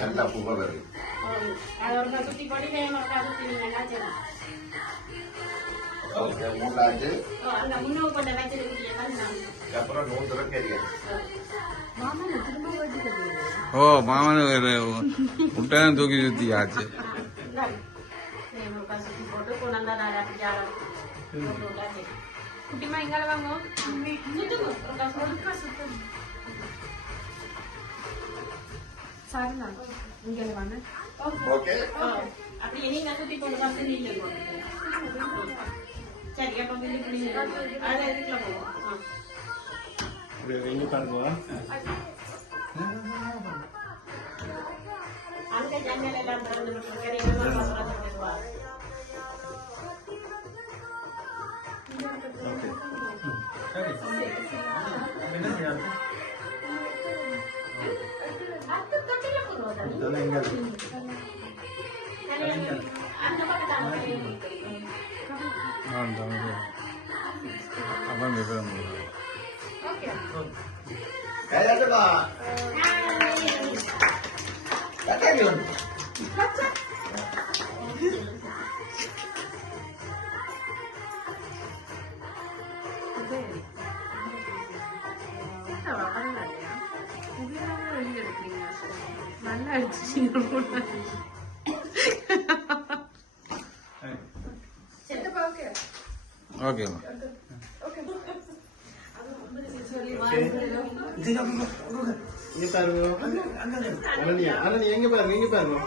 நல்ல புகழ் இருக்கு. மூன்றாச்சு அப்புறம் 100 கேரியர். ஓ மாமனு முட்டையும் தூக்கி சுத்தியாச்சு. குட்டிமா இங்கால வாங்க. சாரி நான் இங்க வாங்க. ஓகே அப்படி நீங்க சுத்தி கொண்டு வந்து நீங்க சரி அப்ப வந்து நீங்க அத இதுல போவோம். இங்க பாருங்க. அங்க ஜன்னல் எல்லாம் திறந்து விட்டு வேற என்ன பண்றதுவா. சரி. என்ன செய்யறது? அது தொட்டில போடுறதா? இதெல்லாம் எங்க இருக்கு? அந்த பக்கத்துல அப்ப விவரம் ஓகே கையாடுமா கட்டாயி வந்து நல்லா அடிச்சு ஓகேம்மா. இங்க பாருங்க. அண்ணா எங்க பாருங்க, இங்க பாருங்க.